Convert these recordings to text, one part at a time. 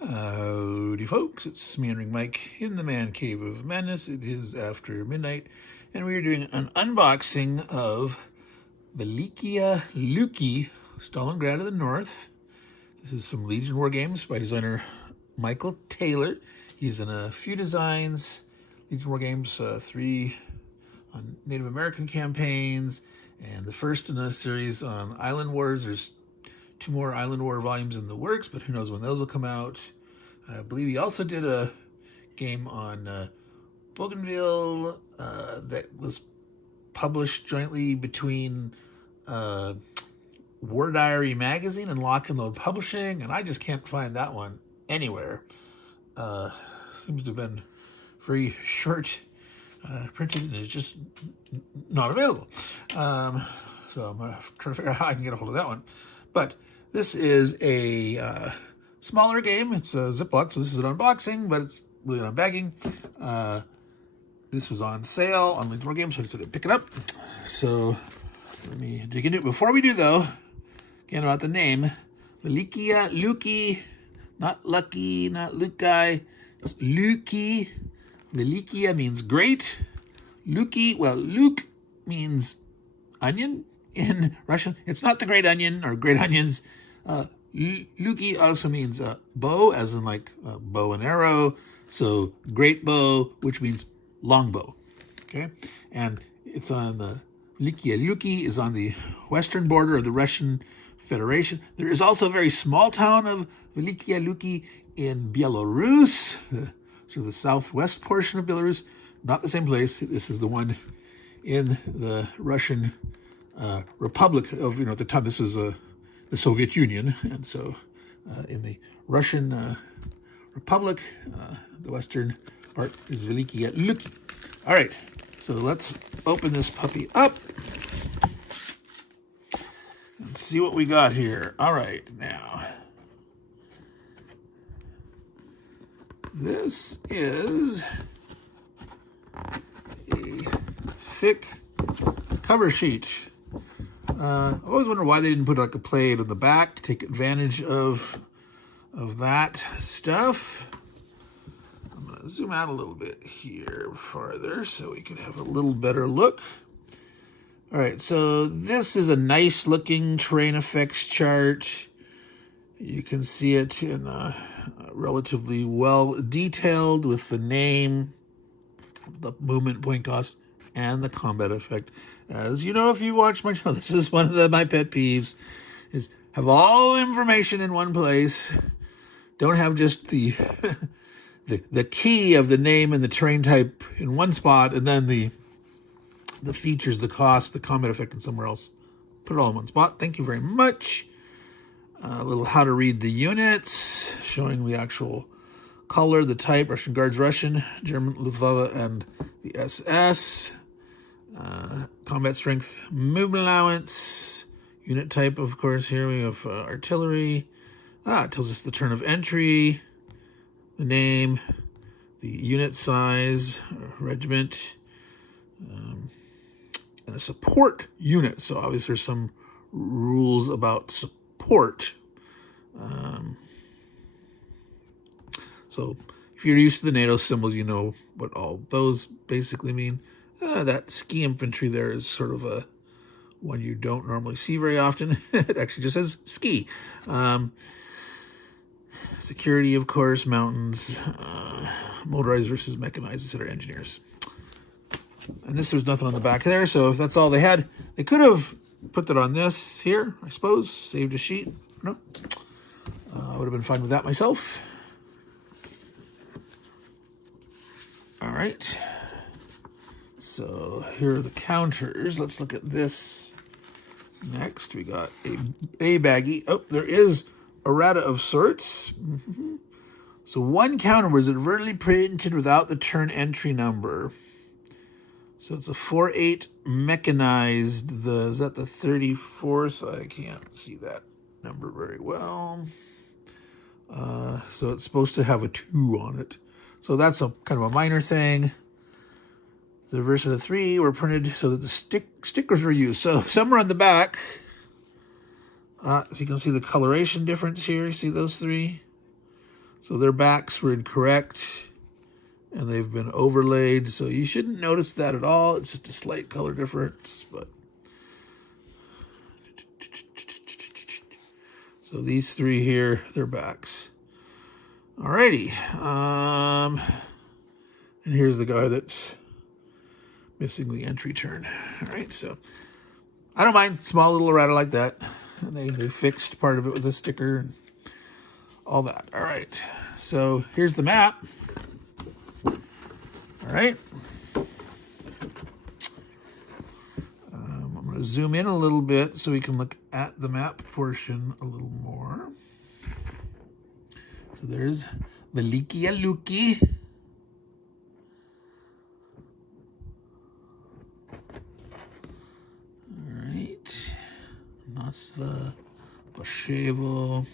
Howdy folks, it's Meandering Mike in the Man Cave of Madness. It is after midnight, and we are doing an unboxing of Velikiye Luki, Stalingrad of the North. This is from Legion Wargames by designer Michael Taylor. He's in a few designs. Legion Wargames, 3 on Native American campaigns, and the first in a series on Island Wars. There's 2 more Island War volumes in the works, but who knows when those will come out. I believe he also did a game on Bougainville that was published jointly between War Diary magazine and Lock and Load Publishing, and I just can't find that one anywhere. Seems to have been very short printed and is just not available. So I'm trying to figure out how I can get a hold of that one. But this is a smaller game. It's a Ziploc, so this is an unboxing, but it's really an unbagging. This was on sale on Legion Wargames, so I decided to pick it up. So let me dig into it. Before we do, though, again about the name, Velikiye Luki, not Lucky, not Lukai, it's Luki. Velikiye means great. Luki, well, Luk means onion in Russian. It's not the great onion or great onions. Luki also means bow, as in like bow and arrow. So great bow, which means long bow. Okay, and it's on the Velikiye Luki is on the western border of the Russian Federation. There is also a very small town of Velikiye Luki in Belarus, sort of the southwest portion of Belarus. Not the same place. This is the one in the Russian Republic of, at the time this was the Soviet Union, and so in the Russian Republic, the western part is Velikiye Luki. All right, so let's open this puppy up and see what we got here. All right, now this is a thick cover sheet. I always wonder why they didn't put like a plate on the back to take advantage of that stuff. I'm going to zoom out a little bit here farther so we can have a little better look. All right, so this is a nice looking terrain effects chart. You can see it in relatively well detailed with the name, the movement point cost, and the combat effect. As you know, if you watch my channel, this is one of my pet peeves, is have all information in one place. Don't have just the the key of the name and the terrain type in one spot, and then the features, the cost, the combat effect, and somewhere else. Put it all in one spot. Thank you very much. A little how to read the units, showing the actual color, the type, Russian Guards, Russian, German, Luftwaffe, and the SS. Combat strength, movement allowance, unit type, of course. Here we have artillery. It tells us the turn of entry, the name, the unit size, regiment, and a support unit. So obviously there's some rules about support. So if you're used to the NATO symbols, you know what all those basically mean. That ski infantry there is sort of a one you don't normally see very often. It actually just says ski. Security, of course, mountains, motorized versus mechanized, etc. Engineers. And there's nothing on the back there, so if that's all they had, they could have put that on this here, I suppose, saved a sheet. No, I would have been fine with that myself. All right. So here are the counters. Let's look at this next. We got a baggie. Oh, there is errata of sorts. So one counter was advertently printed without the turn entry number. So it's a 4-8 mechanized. Is that the 34th? I can't see that number very well. So it's supposed to have a 2 on it. So that's a kind of a minor thing. The reverse of the 3 were printed so that the stickers were used. So somewhere on the back, so you can see the coloration difference here. See those 3? So their backs were incorrect, and they've been overlaid. So you shouldn't notice that at all. It's just a slight color difference. But so these three here, their backs. Alrighty. And here's the guy that's missing the entry turn. All right, so I don't mind small little errata like that. And they fixed part of it with a sticker and all that. All right, so here's the map. All right. I'm going to zoom in a little bit so we can look at the map portion a little more. So there's Velikiye Luki. All right. Nasva, Bashevo,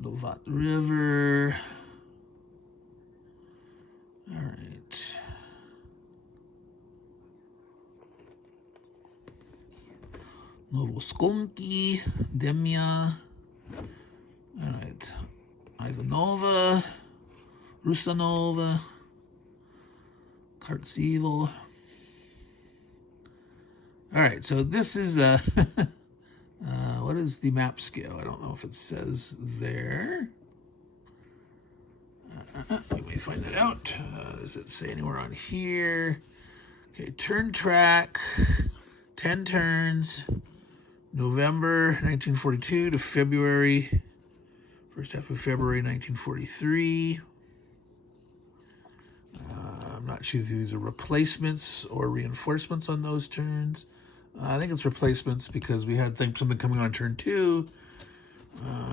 Lovat River. All right. Novoskomki, Demya. All right. Ivanova, Rusanova, Kartsivo. All right, so this is what is the map scale? I don't know if it says there. We may find that out. Does it say anywhere on here? Okay, turn track, 10 turns, November 1942 to February, first half of February 1943. I'm not sure if these are replacements or reinforcements on those turns. I think it's replacements because we had something coming on turn 2,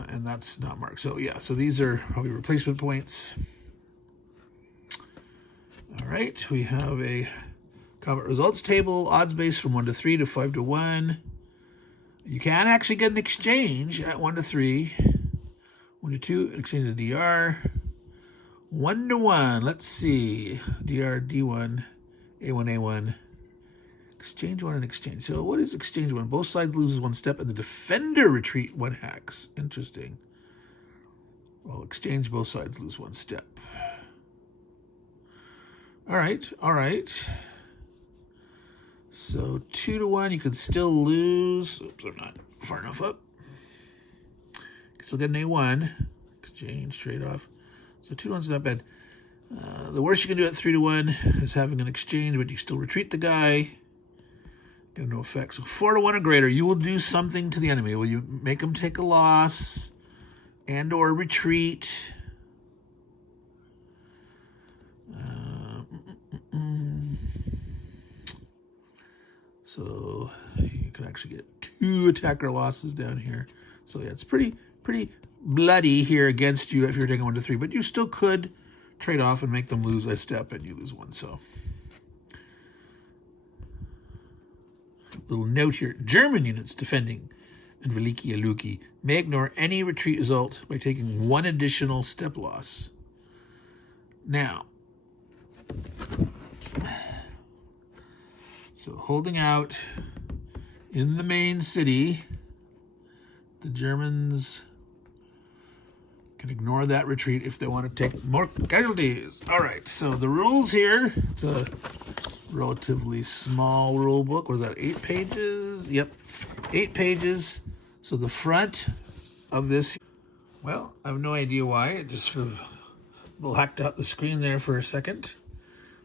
and that's not marked. So yeah, so these are probably replacement points. All right, we have a combat results table, odds base from 1 to 3 to 5 to 1. You can actually get an exchange at 1 to 3, 1 to 2, exchange to DR. 1 to 1, let's see, DR, D1, A1, A1. Exchange 1 and exchange. So what is exchange 1? Both sides loses 1 step and the defender retreat 1 hex. Interesting. Well, exchange, both sides lose 1 step. All right, all right. So 2 to 1, you can still lose. Oops, I'm not far enough up. You can still get an A1. Exchange, trade off. So 2 to 1's not bad. The worst you can do at 3 to 1 is having an exchange, but you still retreat the guy. Get no effect. So 4 to 1 or greater, you will do something to the enemy. Will you make them take a loss and or retreat? So you can actually get 2 attacker losses down here. So yeah, it's pretty bloody here against you if you're taking 1 to 3, but you still could trade off and make them lose a step and you lose 1. So little note here, German units defending in Velikiye Luki may ignore any retreat result by taking 1 additional step loss. Now, so holding out in the main city, the Germans can ignore that retreat if they want to take more casualties. All right, so the rules here, it's a relatively small rule book. What is that, 8 pages? Yep, 8 pages. So the front of this, well, I have no idea why. It just sort of blacked out the screen there for a second.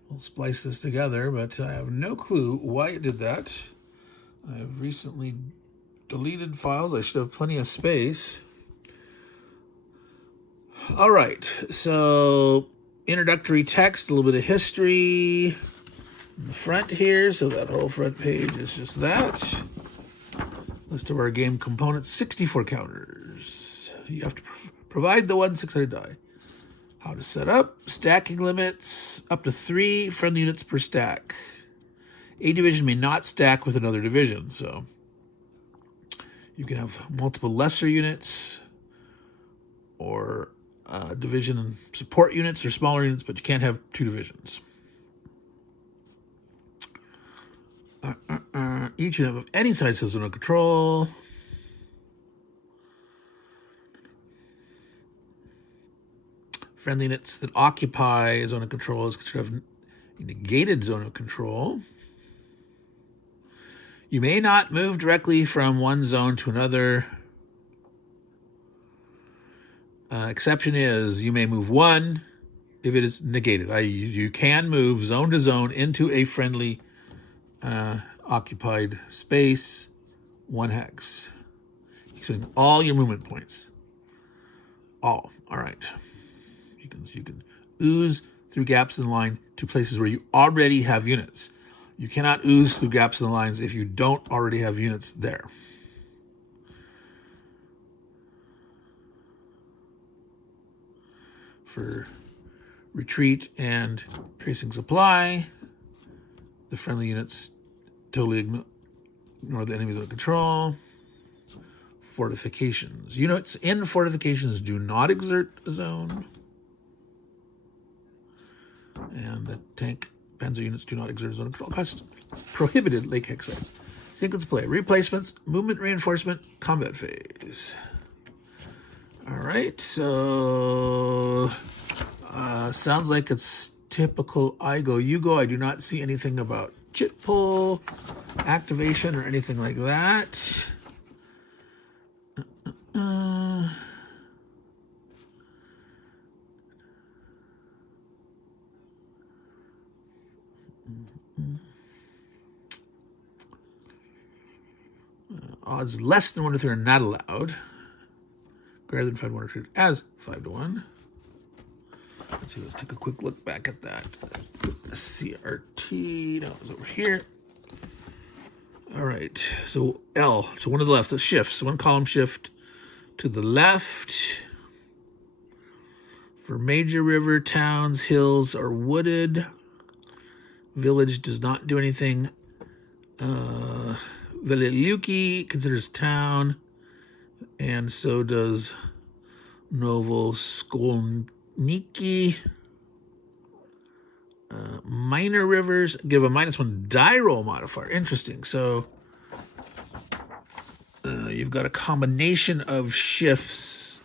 We'll splice this together, but I have no clue why it did that. I've recently deleted files. I should have plenty of space. All right, so introductory text, a little bit of history in the front here. So that whole front page is just that. List of our game components, 64 counters. You have to provide the 1/600 die. How to set up, stacking limits, up to 3 friendly units per stack. A division may not stack with another division, so you can have multiple lesser units or division and support units or smaller units, but you can't have 2 divisions. Each unit of any size has zone of control. Friendly units that occupy a zone of control is considered a negated zone of control. You may not move directly from one zone to another. Exception is you may move one if it is negated. You can move zone to zone into a friendly occupied space, 1 hex. Using all your movement points. All right. You can ooze through gaps in the line to places where you already have units. You cannot ooze through gaps in the lines if you don't already have units there. For retreat and tracing supply, the friendly units totally ignore the enemies under control. Fortifications. Units in fortifications do not exert a zone. And the tank panzer units do not exert a zone of control. Cost prohibited lake hex sites. Sequence play. Replacements, movement reinforcement, combat phase. All right, so sounds like it's typical I go, you go. I do not see anything about chit pull, activation, or anything like that. Odds less than 1 to 3 are not allowed. Greater than 5 to 1 or 2 as 5 to 1. Let's see, let's take a quick look back at that. CRT, no, it's over here. All right, so L, so 1 to the left, so shift, so 1 column shift to the left. For major river towns, hills are wooded. Village does not do anything. Velikiye Luki considers town, and so does Novoskolniki. Minor rivers give a -1 die roll modifier. Interesting. So you've got a combination of shifts.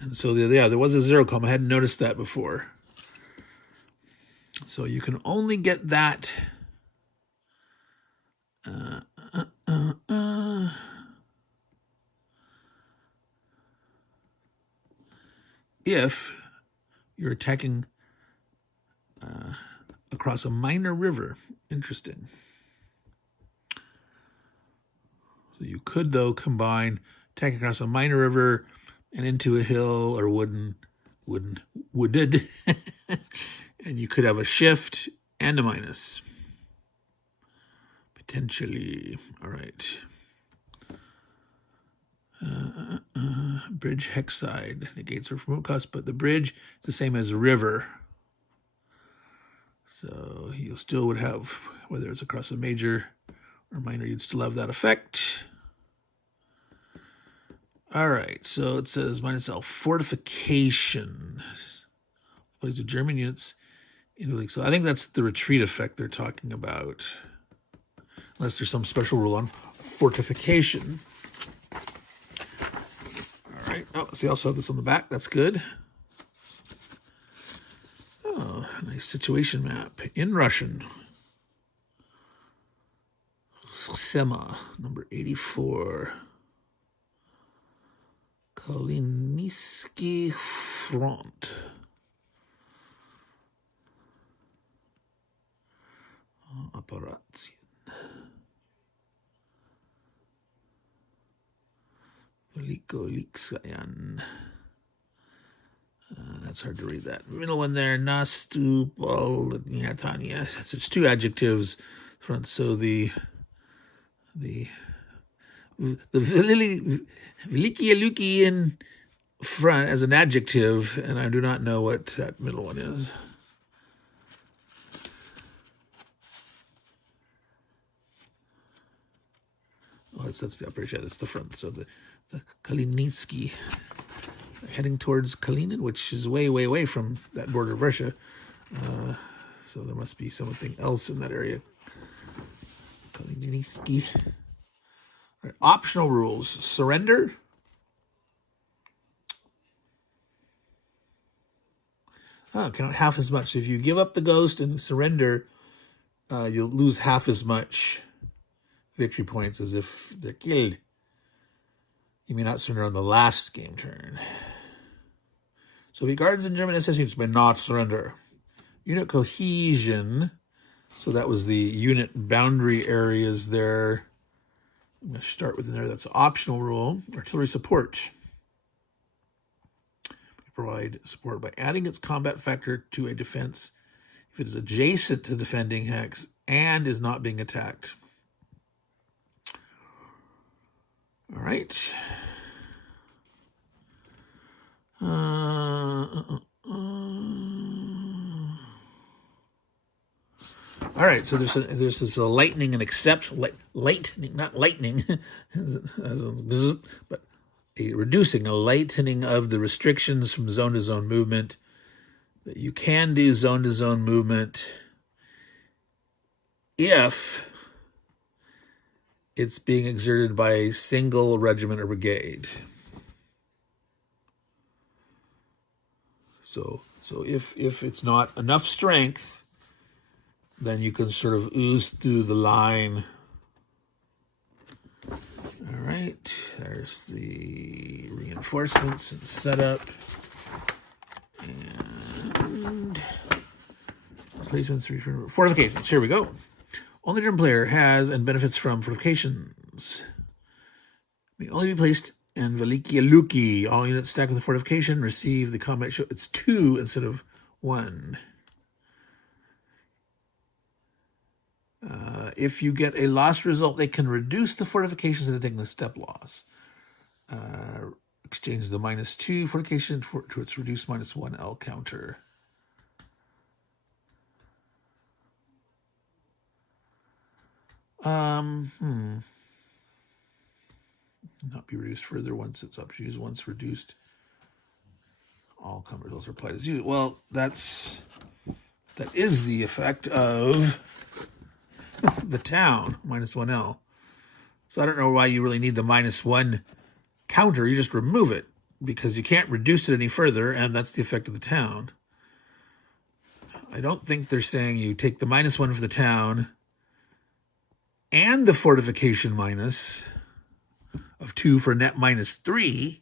And so, there was a 0 column. I hadn't noticed that before. So you can only get that if you're attacking across a minor river. Interesting. So you could, though, combine attacking across a minor river and into a hill or wooded, and you could have a shift and a minus. Potentially. All right. Bridge hex side negates remote cost, but the bridge is the same as river. So you still would have, whether it's across a major or minor, you'd still have that effect. All right, so it says -L, fortification. Plays the German units in the league. So I think that's the retreat effect they're talking about. Unless there's some special rule on fortification. All right. Oh, so you also have this on the back. That's good. Oh, nice situation map in Russian. Sema, number 84. Kalininsky Front. Operation. Velikiye. That's hard to read that. Middle one there, Nastupolnyatanya. So it's 2 adjectives front. So the Velikiye Luki in front as an adjective, and I do not know what that middle one is. Oh, that's the operation. That's the front. So the Kalininsky, heading towards Kalinin, which is way, way away from that border of Russia. So there must be something else in that area. Kalininsky. Right. Optional rules: surrender, Count half as much. So if you give up the ghost and surrender, you'll lose half as much victory points as if they're killed. You may not surrender on the last game turn. So the guards and German SS units may not surrender. Unit cohesion. So that was the unit boundary areas there. I'm going to start with there. That's an optional rule. Artillery support. Provide support by adding its combat factor to a defense if it is adjacent to defending hex and is not being attacked. All right. All right, so there's this lightning and accept, lightning, not lightning, but a lightening of the restrictions from zone to zone movement. That you can do zone to zone movement if it's being exerted by a single regiment or brigade. So if it's not enough strength, then you can sort of ooze through the line. All right, there's the reinforcements and setup. And replacements, fortifications, here we go. Only German player has and benefits from fortifications. May only be placed in Velikiye Luki. All units stacked with a fortification receive the combat show. It's 2 instead of 1. If you get a loss result, they can reduce the fortifications and taking the step loss. Exchange the -2 fortification to its reduced -1 L counter. Not be reduced further once it's up to use. Once reduced, all combat results are applied as usual. Well, that is the effect of the town, -1 L. So I don't know why you really need the -1 counter. You just remove it because you can't reduce it any further, and that's the effect of the town. I don't think they're saying you take the -1 for the town and the fortification minus of 2 for net -3.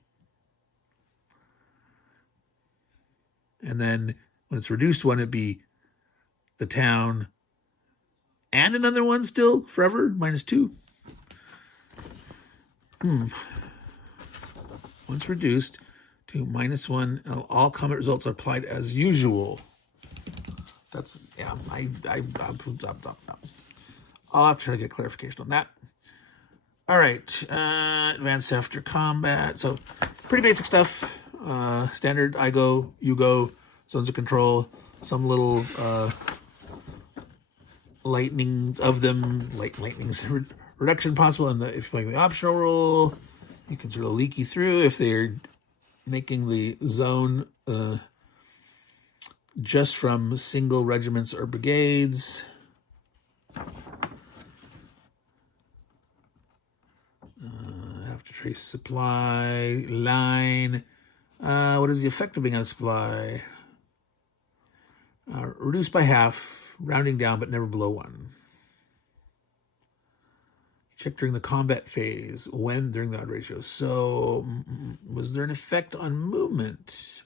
And then when it's reduced 1, it'd be the town and another 1 still forever, -2. Once reduced to -1, all combat results are applied as usual. That's, yeah, I'll have to try to get clarification on that. All right, advanced after combat. So pretty basic stuff. Standard, I go, you go, zones of control, some little lightnings of them, lightnings reduction possible. And if you're playing the optional rule, you can sort of leaky through if they're making the zone just from single regiments or brigades. Have to trace supply line. What is the effect of being out of supply? Reduced by half, rounding down, but never below 1. Check during the combat phase, when during the odd ratio. So, was there an effect on movement?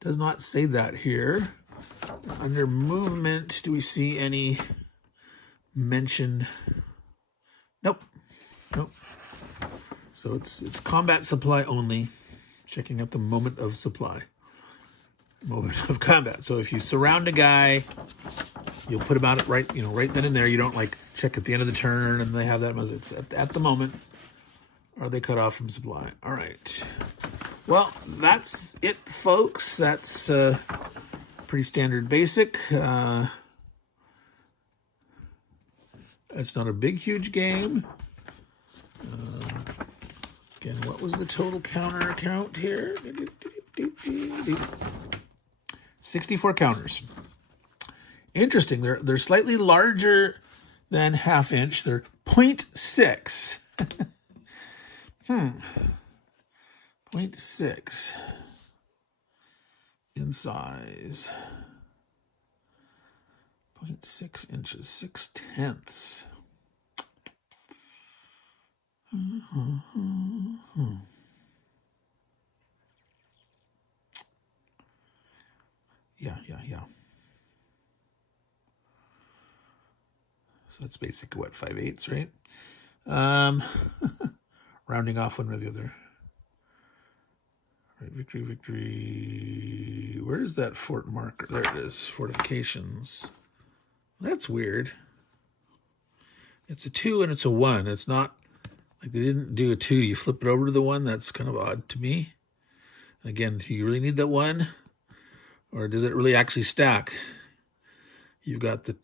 Does not say that here. Under movement, do we see any mention? Nope. So it's combat supply only. Checking out the moment of supply. Moment of combat. So if you surround a guy, you'll put him out right then and there. You don't like check at the end of the turn and they have that. It's at the moment. Are they cut off from supply? All right. Well, that's it, folks. That's pretty standard basic. It's not a big, huge game. Again, what was the total counter count here? 64 counters. Interesting. They're slightly larger than ½ inch. They're 0.6. 0.6 in size. 0.6 inches, 6/10. Yeah. So that's basically what, 5/8, right? Rounding off one or the other. Right, victory. Where is that fort marker? There it is. Fortifications. That's weird. It's a 2 and it's a 1. It's not like they didn't do a 2. You flip it over to the 1. That's kind of odd to me. And again, do you really need that 1? Or does it really actually stack? You've got the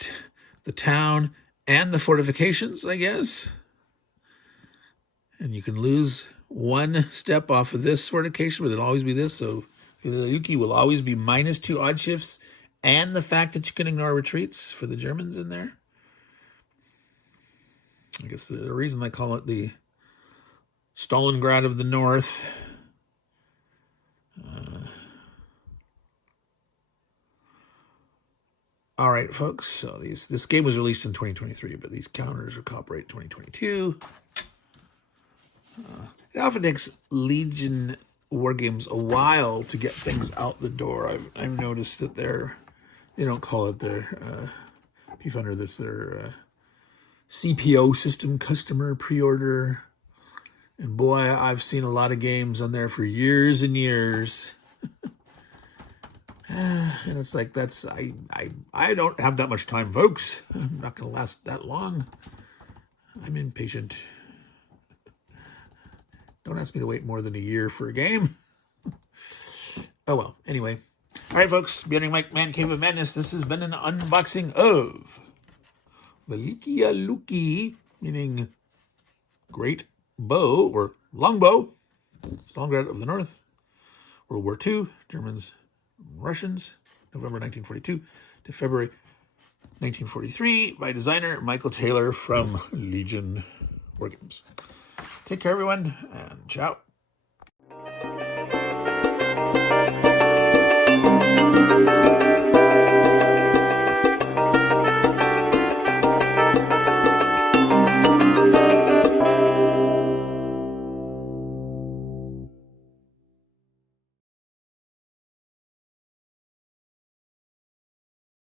town and the fortifications, I guess. And you can lose 1 step off of this fortification, but it'll always be this. So Velikiye Luki will always be -2 odd shifts, and the fact that you can ignore retreats for the Germans in there. I guess the reason I call it the Stalingrad of the North. All right, folks. So this game was released in 2023, but these counters are copyright 2022. It often takes Legion Wargames a while to get things out the door. I've noticed that they don't call it their P-Funder. This their CPO system, customer pre-order. And boy, I've seen a lot of games on there for years and years. And it's like, I don't have that much time, folks. I'm not going to last that long. I'm impatient. Don't ask me to wait more than a year for a game. Oh, well. Anyway. All right, folks. Meandering Mike, Man Cave of Madness. This has been an unboxing of Velikiye Luki, meaning great bow or longbow. Stalingrad of the North. World War II. Germans, Russians. November 1942 to February 1943 by designer Michael Taylor from Legion Wargames. Take care, everyone, and ciao.